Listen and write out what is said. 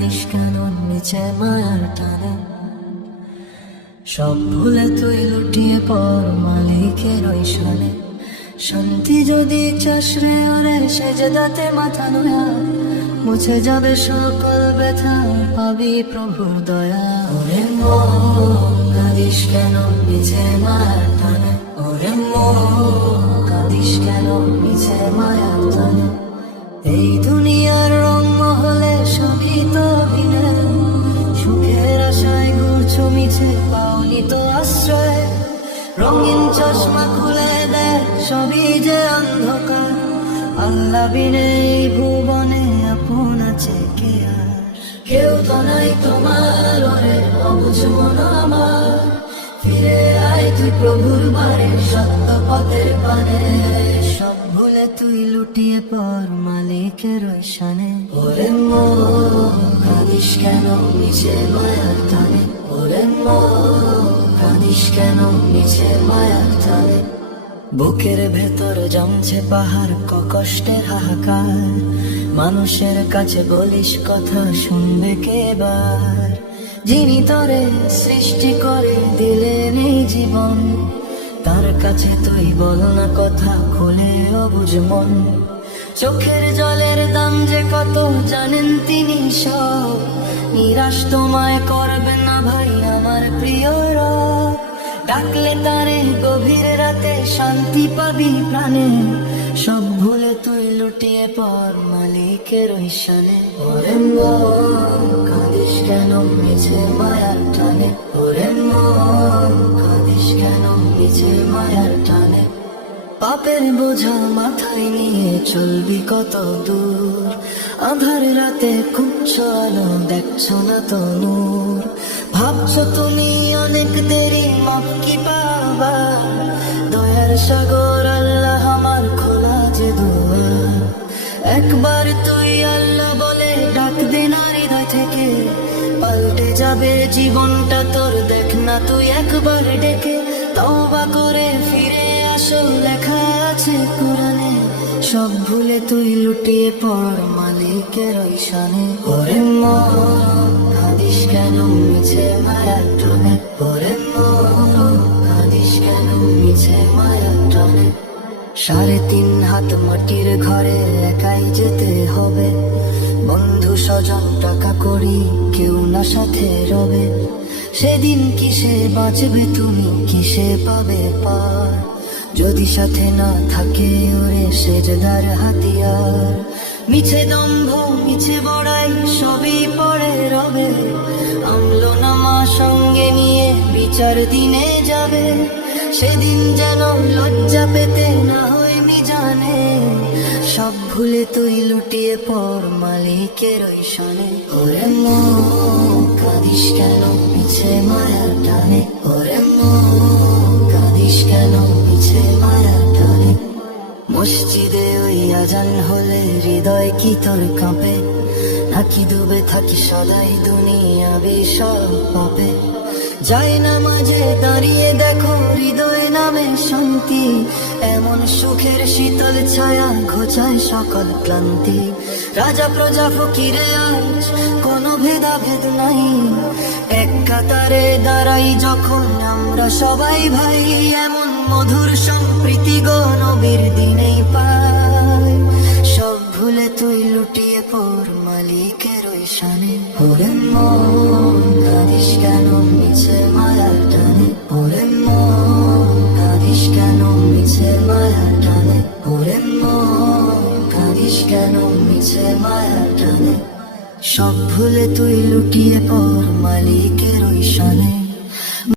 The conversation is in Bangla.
কাঁদিস কেন নিচে মায়ার টানে? সব ভুলে তুই লুটিয়ে পড় মালিকের ওই শানে। শান্তি যদি চাস রে ওরে সেজদাতে মাথা নোয়া, মুছে যাবে সকল ব্যথা, পাবি প্রভুর দয়া। ওরে মন কাঁদিস কেন নিচে মায়ার টানে? ওরে মন কাঁদিস কেন নিচে মায়ার টানে? এই দুনিয়ার রং মহলে সবই তো বিনয়, সুখের আশায় ঘুরছো মিছে পাওনি তো আশ্রয়। রঙিন চশমা খুলে দেয় সবই যে অন্ধকার, আল্লাহ বিনে এই ভুবনে আপন আছে কে আর? কেউ তো নাই তোমার ওরে অবুঝ মন আমার, ফিরে আয় তুই প্রভুর বারে সত্য পথের পানে। সব ভুলে তুই লুটিয়ে পড় মালিকের ওই শানে। ওরে মন কাঁদিস কেন নিচে মায়ার টানে? ওরে মন কাঁদিস কেন নিচে মায়ার টানে? বুকের ভেতর জমছে পাহাড় কষ্টের হাহাকার, মানুষের কাছে বলিস কথা শুনবে কে বার? যিনি তরে সৃষ্টি করে দিলেন এই জীবন, তার কাছে তুই বল না কথা খুলে অবুঝ মন। চোখের জলের দাম যে কত জানেন তিনি সব, নিরাশ তোমায় করবে না ভাই আমার প্রিয় রব। ডাকলে তারে গভীর রাতে শান্তি পাবি প্রাণে, সব ভুলে তুই লুটিয়ে পড় মালিকের ওই শানে। ওরে মন কাঁদিস কেন নিচে মায়ার টানে? ওরে মন কাঁদিস কেন নিচে মায়ার টানে? পাপের বোঝা মাথায় নিয়ে চলবি কত দূর, আধার রাতে খুঁজছো আলো দেখছো না তো নূর। ভাবছো তুমি অনেক দেরি মাপ কি পাবা, দয়ার সাগর আল্লাহ আমার খোলা যে দুয়ার। একবার তুই আল্লাহ বলে ডাক দে না হৃদয় থেকে, পাল্টে যাবে জীবনটা তোর দেখ না তুই একবার ডেকে। তওবা করে ফিরে আসো লেখা আছে কোরআনে, সব ভুলে তুই লুটিয়ে পড় মালিকের ওই শানে। ওরে মন কাঁদিস কেন মিছে মায়ার টানে? ওরে মন কাঁদিস কেন মিছে মায়ার টানে? 3.5 হাত মাটির ঘরে একাই যেতে হবে, বন্ধু স্বজন টাকা করি কেউ না সাথে রবে। সেদিন কিসে বাঁচবে তুমি কিসে পাবে পার, যদি সাথে না থাকে ওরে সেজদার হাতিয়ার। মিছে দম্ভ মিছে বড়াই সবই পড়ে রবে, আমলো নামা সঙ্গে নিয়ে বিচার দিনে যাবে। সেদিন যেন লজ্জা পেতে না হয় মিজানে, সব ভুলে তুই লুটিয়ে পড় মালিকের ওই শানে। ওরে মন কাঁদিস কেন মিছে মায়ার টানে? ওরে মন কাঁদিস কেন মিছে মায়ার টানে? মসজিদে ওই আজান হলে হৃদয় কি তোর কাঁপে, নাকি ডুবে থাকি সদাই দুনিয়া সব পাপে? যায় না মাঝে দাঁড়িয়ে দেখো হৃদয় নামে শান্তি, এমন সুখের শীতল ছায়া ঘোচায় সকল ক্লান্তি। রাজা প্রজা ফকিরে আজ কোনো ভেদাভেদ নাই, এক কাতারে দাঁড়াই যখন আমরা সবাই ভাই। এমন মধুর সম্প্রীতি গো নবীর দিনেই পাই, সব ভুলে তুই লুটিয়ে পড় মালিকের ওই শানে। ওরে মন কাঁদিস কেন মিছে মায়ার টানে? ওরে মন কাঁদিস কেন মিছে মায়ার টানে? ওরে মন কাঁদিস কেন মিছে মায়ার টানে? সব ভুলে তুই লুটিয়ে পড় মালিকের ওই শানে।